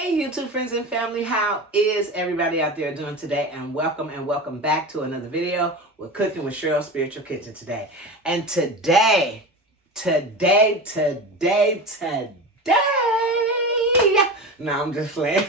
Hey YouTube friends and family, how is everybody out there doing today? And welcome back to another video with Cooking with Cheryl Spiritual Kitchen today. And today, no, I'm just playing.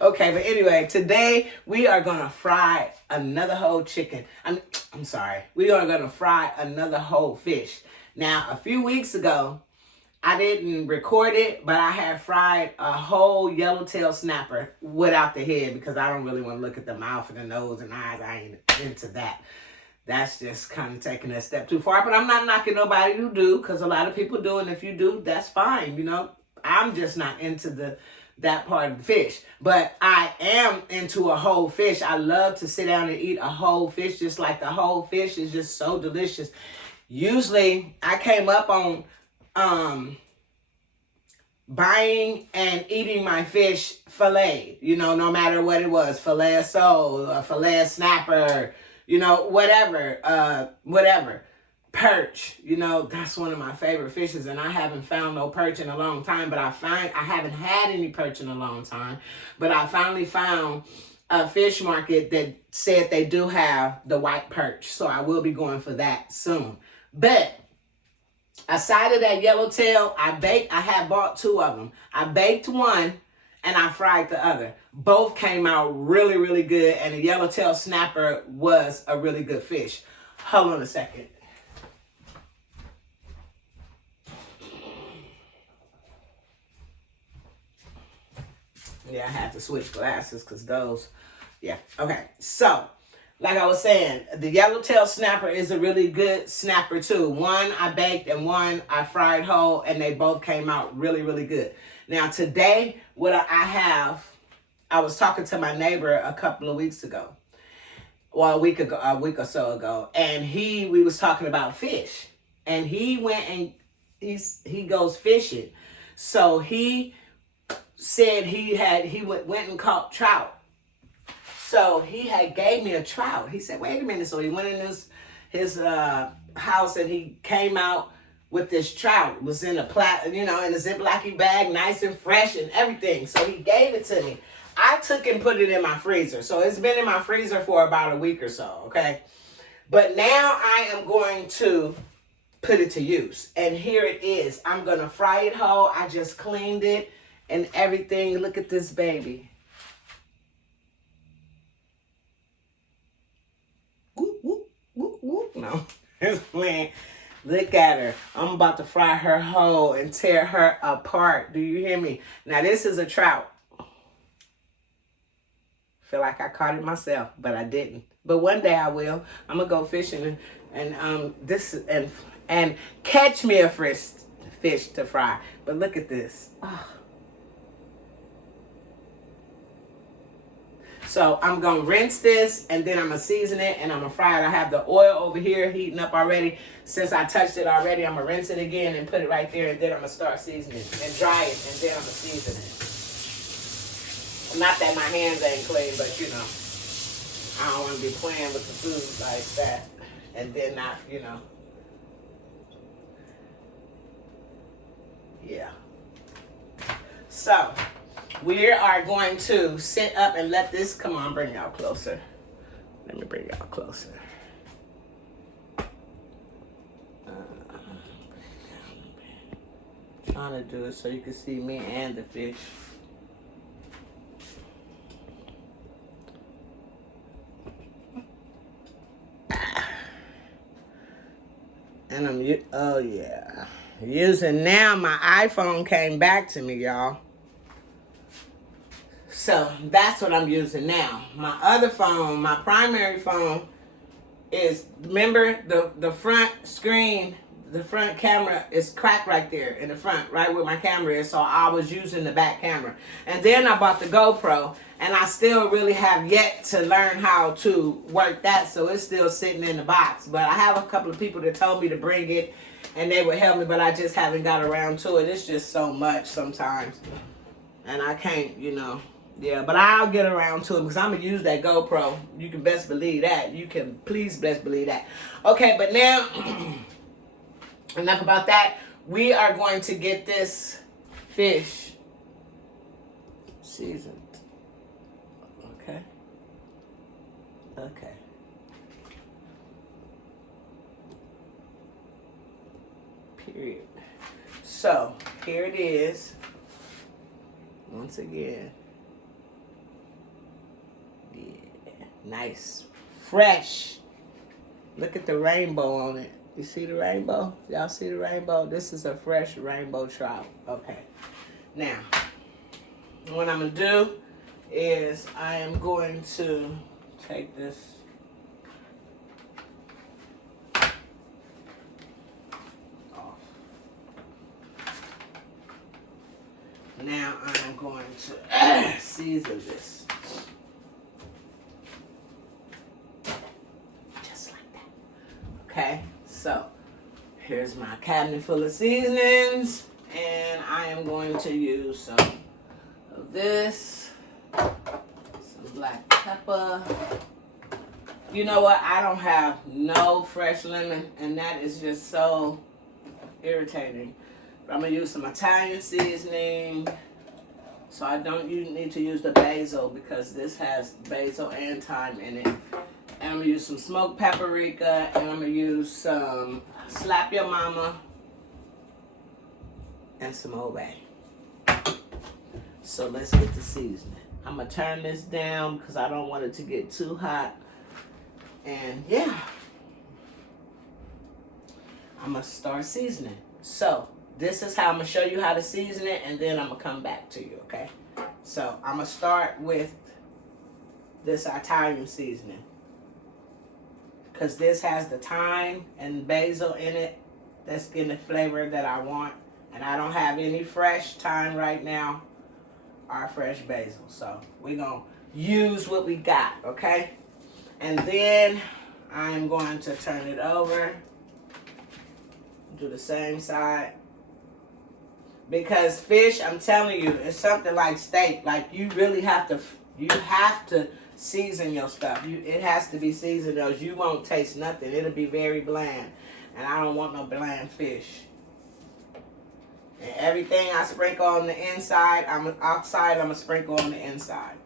Okay, but anyway, today we are gonna fry another whole chicken. I'm sorry, we are gonna fry another whole fish. Now, a few weeks ago, I didn't record it, but I had fried a whole yellowtail snapper without the head because I don't really want to look at the mouth and the nose and eyes. I ain't into that. That's just kind of taking a step too far. But I'm not knocking nobody who do, because a lot of people do, and if you do, that's fine. You know, I'm just not into that part of the fish. But I am into a whole fish. I love to sit down and eat a whole fish, just like the whole fish is just so delicious. Usually, I came up on buying and eating my fish fillet, you know, no matter what it was, fillet of sole, a fillet of snapper, you know, whatever, perch, you know, that's one of my favorite fishes, and I haven't found no perch in a long time, but I haven't had any perch in a long time, but I finally found a fish market that said they do have the white perch, so I will be going for that soon. But aside of that yellowtail, I had bought two of them. I baked one and I fried the other. Both came out really, really good, and the yellowtail snapper was a really good fish. Hold on a second. Yeah, I had to switch glasses because those, yeah. Okay, so like I was saying, the yellowtail snapper is a really good snapper too. One I baked and one I fried whole, and they both came out really, really good. Now today, what I was talking to my neighbor a couple of weeks ago. Well, a week or so ago. And we was talking about fish. And he went and he goes fishing. So he said he went and caught trout. So he had gave me a trout. He said, wait a minute. So he went in his house and he came out with this trout. It was in a in a Ziploc bag, nice and fresh and everything. So he gave it to me. I took and put it in my freezer. So it's been in my freezer for about a week or so, okay? But now I am going to put it to use. And here it is. I'm going to fry it whole. I just cleaned it and everything. Look at this baby. No, man, look at her. I'm about to fry her whole and tear her apart. Do you hear me? Now, this is a trout. Feel like I caught it myself, but I didn't. But one day I will. I'm gonna go fishing and catch me a fish to fry. But look at this. Oh. So I'm going to rinse this, and then I'm going to season it, and I'm going to fry it. I have the oil over here heating up already. Since I touched it already, I'm going to rinse it again and put it right there, and then I'm going to start seasoning it and dry it, and then I'm going to season it. Not that my hands ain't clean, but, you know, I don't want to be playing with the food like that and then not, you know. Yeah. So we are going to sit up and let this, come on, bring y'all closer. Let me bring y'all closer. Trying to do it so you can see me and the fish. And oh yeah. Using now, my iPhone came back to me, y'all. So that's what I'm using now. My other phone, my primary phone is, remember the front screen, the front camera is cracked right there in the front, right where my camera is. So I was using the back camera. And then I bought the GoPro, and I still really have yet to learn how to work that. So it's still sitting in the box. But I have a couple of people that told me to bring it, and they would help me, but I just haven't got around to it. It's just so much sometimes. And I can't, you know. Yeah, but I'll get around to it because I'm going to use that GoPro. You can best believe that. You can please best believe that. Okay, but now, enough about that. We are going to get this fish seasoned. Okay. Okay. Period. So, here it is. Once again. Yeah. Nice. Fresh. Look at the rainbow on it. You see the rainbow? Y'all see the rainbow? This is a fresh rainbow trout. Okay. Now, what I'm going to do is I am going to take this off. Now I'm going to season this. Just like that. Okay, so here's my cabinet full of seasonings, and I am going to use some of this, some black pepper. You know what? I don't have no fresh lemon, and that is just so irritating. But I'm going to use some Italian seasoning. So I don't need to use the basil because this has basil and thyme in it. And I'm going to use some smoked paprika, and I'm going to use some Slap Your Mama and some Old Bay. So let's get the seasoning. I'm going to turn this down because I don't want it to get too hot. And yeah, I'm going to start seasoning. So this is how I'm going to show you how to season it, and then I'm going to come back to you, okay? So I'm going to start with this Italian seasoning because this has the thyme and basil in it. That's getting the flavor that I want. And I don't have any fresh thyme right now or fresh basil. So we're going to use what we got, okay? And then I'm going to turn it over. Do the same side. Because fish, I'm telling you, it's something like steak. Like you really have to season your stuff. It has to be seasoned, or you won't taste nothing. It'll be very bland. And I don't want no bland fish. And everything I sprinkle on the inside, I'm gonna sprinkle on the inside.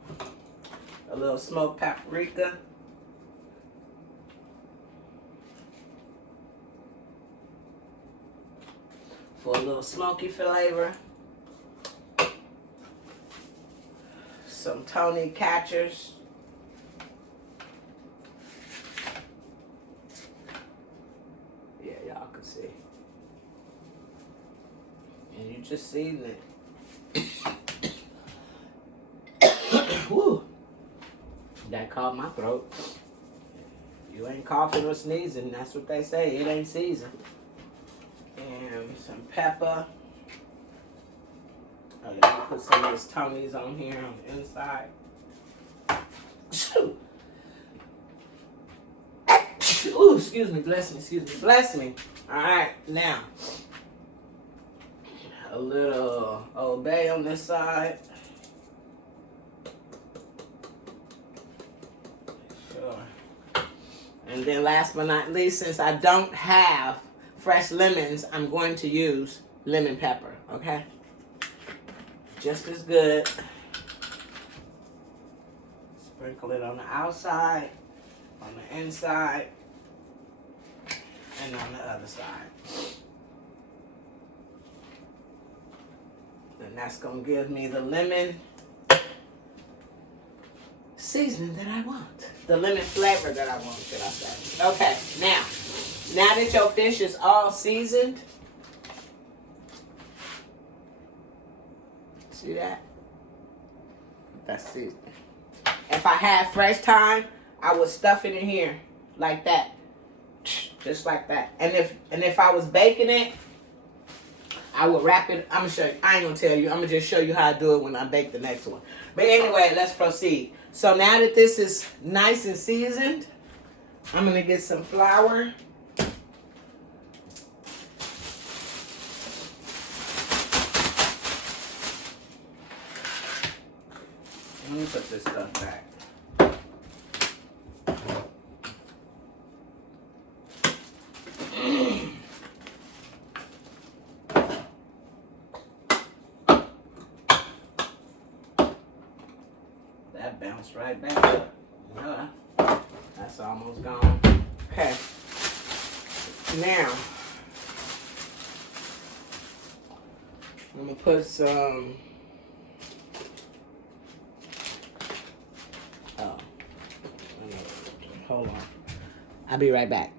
A little smoked paprika. For a little smoky flavor. Some Tony Catchers. Yeah, y'all can see. And you just season it. Woo! That caught my throat. You ain't coughing or sneezing. That's what they say. It ain't seasoned. And some pepper. Oh yeah, put some of this Tony's on here on the inside. Ooh, excuse me, bless me. Alright, now. A little Old Bay on this side. Sure. And then last but not least, since I don't have fresh lemons, I'm going to use lemon pepper, okay? Just as good. Sprinkle it on the outside, on the inside, and on the other side. And that's going to give me the lemon seasoning that I want. The lemon flavor that I want, should I say. Okay, now that your fish is all seasoned, see that? That's seasoned. If I had fresh thyme, I would stuff it in here like that. Just like that. And if I was baking it, I would wrap it. I'm going to show you. I ain't going to tell you. I'm going to just show you how I do it when I bake the next one. But anyway, let's proceed. So now that this is nice and seasoned, I'm going to get some flour. Let me put this stuff back. that bounced right back up. Yeah, that's almost gone. Okay. Now, I'm going to put some... Oh. Hold on. I'll be right back.